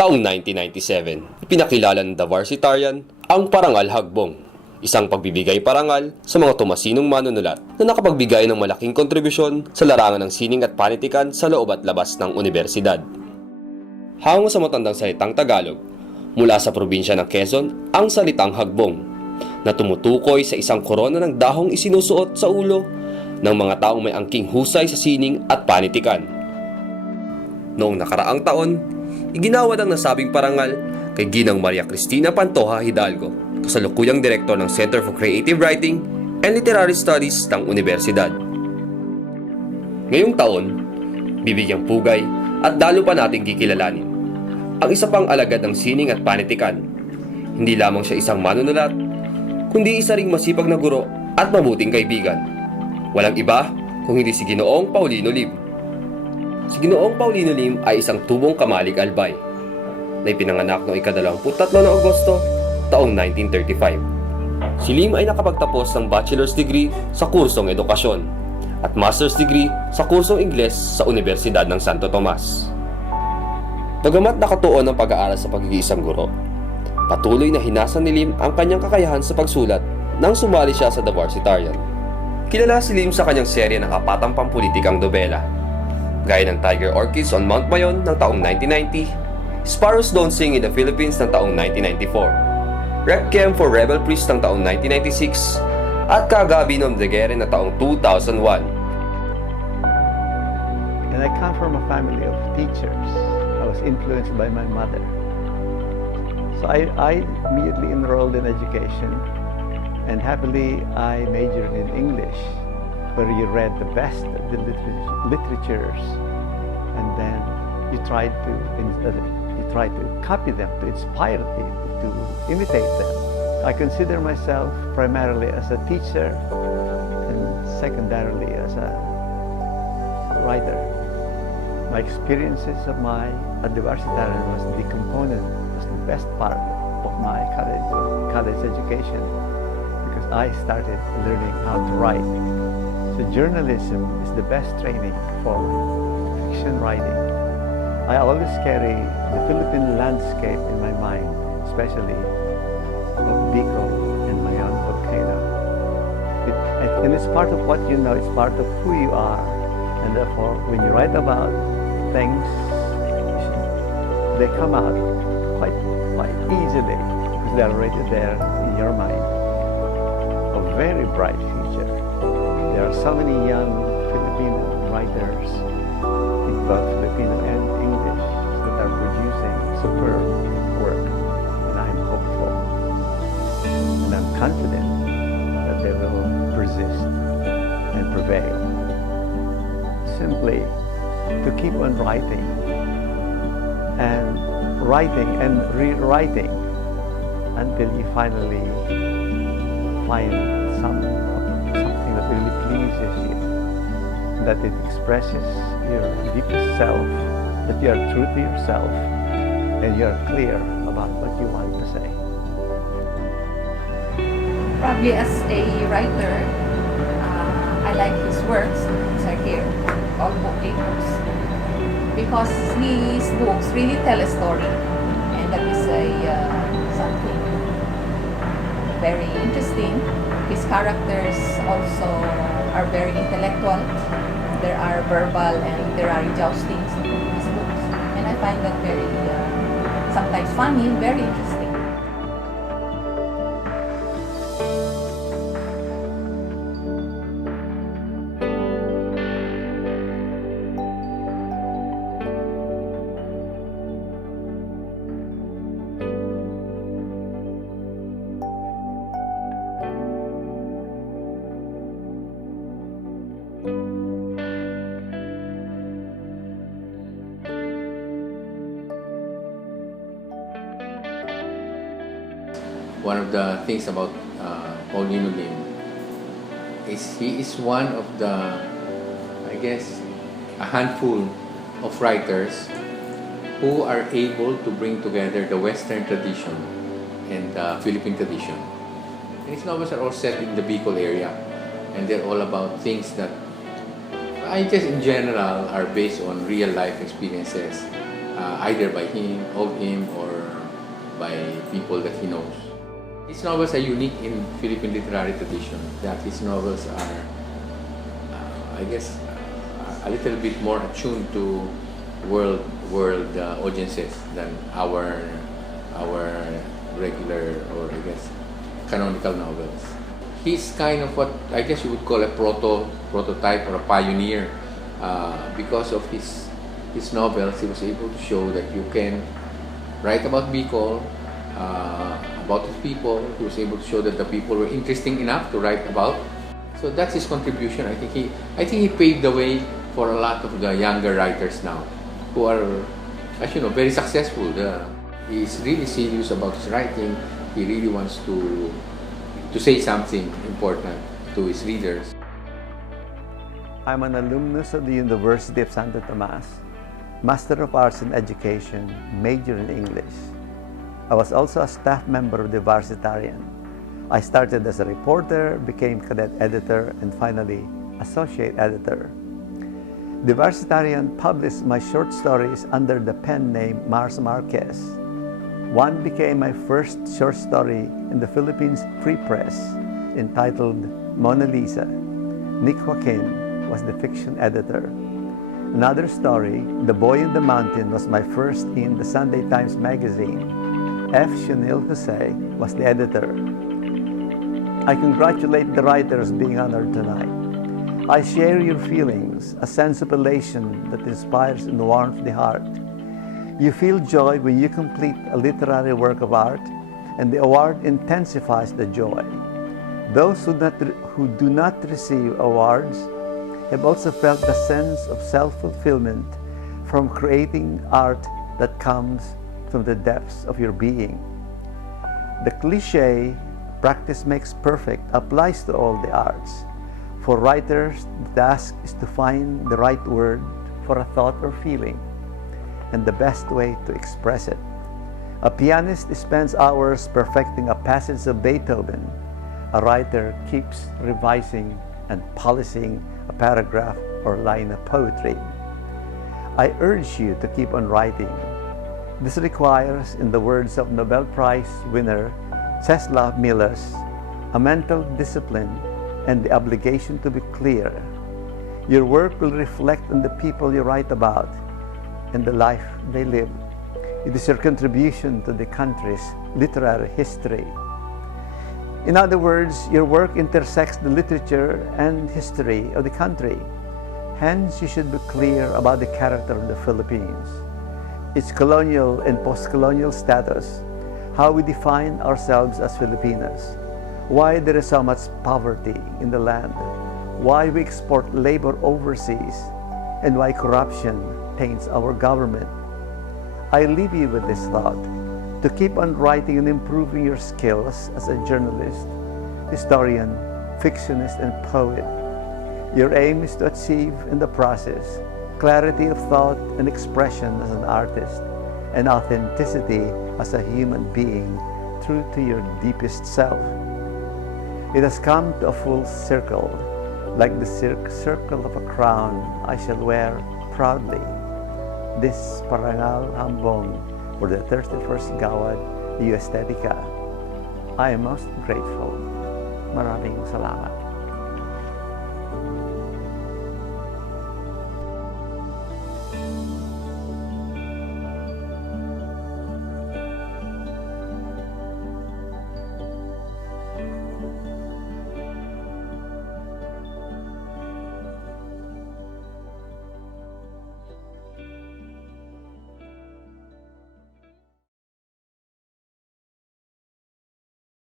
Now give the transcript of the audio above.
Taong 1997, ipinakilala ng The Varsitarian ang Parangal Hagbong, isang pagbibigay parangal sa mga tumasinong manunulat na nakapagbigay ng malaking kontribusyon sa larangan ng sining at panitikan sa loob at labas ng universidad. Hango sa matandang salitang Tagalog, mula sa probinsya ng Quezon ang salitang hagbong, na tumutukoy sa isang korona ng dahong isinusuot sa ulo ng mga taong may angking husay sa sining at panitikan. Noong nakaraang taon, iginawad ang nasabing parangal kay Ginang Maria Cristina Pantoja Hidalgo, kasalukuyang direktor ng Center for Creative Writing and Literary Studies ng Universidad. Ngayong taon, bibigyang pugay at dalo pa nating kikilalanin ang isa pang alagad ng sining at panitikan. Hindi lamang siya isang manunulat, kundi isa ring masipag na guro at mabuting kaibigan. Walang iba kung hindi si Ginoong Paulino Lim. Si Ginoong Paulino Lim ay isang tubong kamalig albay na ipinanganak noong ika-23 ng Agosto taong 1935. Si Lim ay nakapagtapos ng bachelor's degree sa kursong edukasyon at master's degree sa kursong Ingles sa Universidad ng Santo Tomas. Bagamat nakatuon ang pag-aaral sa pagiging isang guro, patuloy na hinasa ni Lim ang kanyang kakayahan sa pagsulat nang sumali siya sa The Varsitarian. Kilala si Lim sa kanyang serye ng kapatang pampulitikang nobela, gaya ng Tiger Orchids on Mount Mayon ng taong 1990, Sparrows Don't Sing in the Philippines ng taong 1994, Requiem for Rebel Priest ng taong 1996, at Kagabi ng Degere ng taong 2001. And I come from a family of teachers. I was influenced by my mother. So I immediately enrolled in education, and happily I majored in English, where you read the best of the literatures, and then you try to copy them, to inspire people, to imitate them. I consider myself primarily as a teacher and secondarily as a writer. My experiences at the Varsitarian was the best part of my college education, because I started learning how to write. So journalism is the best training for fiction writing. I always carry the Philippine landscape in my mind, especially of Bicol and Mayon volcano. And it's part of what you know, it's part of who you are. And therefore, when you write about things, they come out quite easily, because they're already there in your mind. A very bright future. There are so many young Filipino writers, in both Filipino and English, that are producing superb work, and I'm hopeful, and I'm confident that they will persist and prevail. Simply to keep on writing and rewriting until you finally find something that really pleases you, that it expresses your deepest self, that you are true to yourself, and you are clear about what you want to say. Probably as a writer, I like his works, which are here, all book papers, because his books really tell a story, and that is something very interesting. His characters also are very intellectual. There are verbal and literary joustings in his books, and I find that very sometimes funny, very interesting. One of the things about Paulino Lim is he is one of the, I guess, a handful of writers who are able to bring together the Western tradition and the Philippine tradition. And his novels are all set in the Bicol area, and they're all about things that I guess in general are based on real life experiences either by him, of him, or by people that he knows. His novels are unique in Philippine literary tradition, that his novels are, I guess, a little bit more attuned to world audiences than our regular, or I guess, canonical novels. He's kind of what I guess you would call a prototype or a pioneer, because of his novels. He was able to show that you can write about Bicol, about his people. He was able to show that the people were interesting enough to write about. So that's his contribution. I think he paved the way for a lot of the younger writers now, who are, as you know, very successful. He's really serious about his writing. He really wants to say something important to his readers. I'm an alumnus of the University of Santo Tomas, Master of Arts in Education, major in English. I was also a staff member of the Varsitarian. I started as a reporter, became cadet editor, and finally associate editor. The Varsitarian published my short stories under the pen name Mars Marquez. One became my first short story in the Philippines Free Press, entitled Mona Lisa. Nick Joaquin was the fiction editor. Another story, The Boy in the Mountain, was my first in the Sunday Times magazine. F. Chanel Jose was the editor. I congratulate the writers being honored tonight. I share your feelings, a sense of elation that inspires and warms the heart. You feel joy when you complete a literary work of art, and the award intensifies the joy. Those who do not receive awards have also felt the sense of self-fulfillment from creating art that comes from the depths of your being. The cliche, practice makes perfect, applies to all the arts. For writers, the task is to find the right word for a thought or feeling, and the best way to express it. A pianist spends hours perfecting a passage of Beethoven. A writer keeps revising and polishing a paragraph or line of poetry. I urge you to keep on writing. This requires, in the words of Nobel Prize winner Czeslaw Milosz, a mental discipline and the obligation to be clear. Your work will reflect on the people you write about and the life they live. It is your contribution to the country's literary history. In other words, your work intersects the literature and history of the country. Hence, you should be clear about the character of the Philippines, its colonial and post-colonial status, how we define ourselves as Filipinos, why there is so much poverty in the land, why we export labor overseas, and why corruption taints our government. I leave you with this thought, to keep on writing and improving your skills as a journalist, historian, fictionist, and poet. Your aim is to achieve in the process clarity of thought and expression as an artist, and authenticity as a human being, true to your deepest self. It has come to a full circle, like the circle of a crown I shall wear proudly. This Parangal Hagbong for the 31st Gawad Ustetika. I am most grateful. Maraming salamat.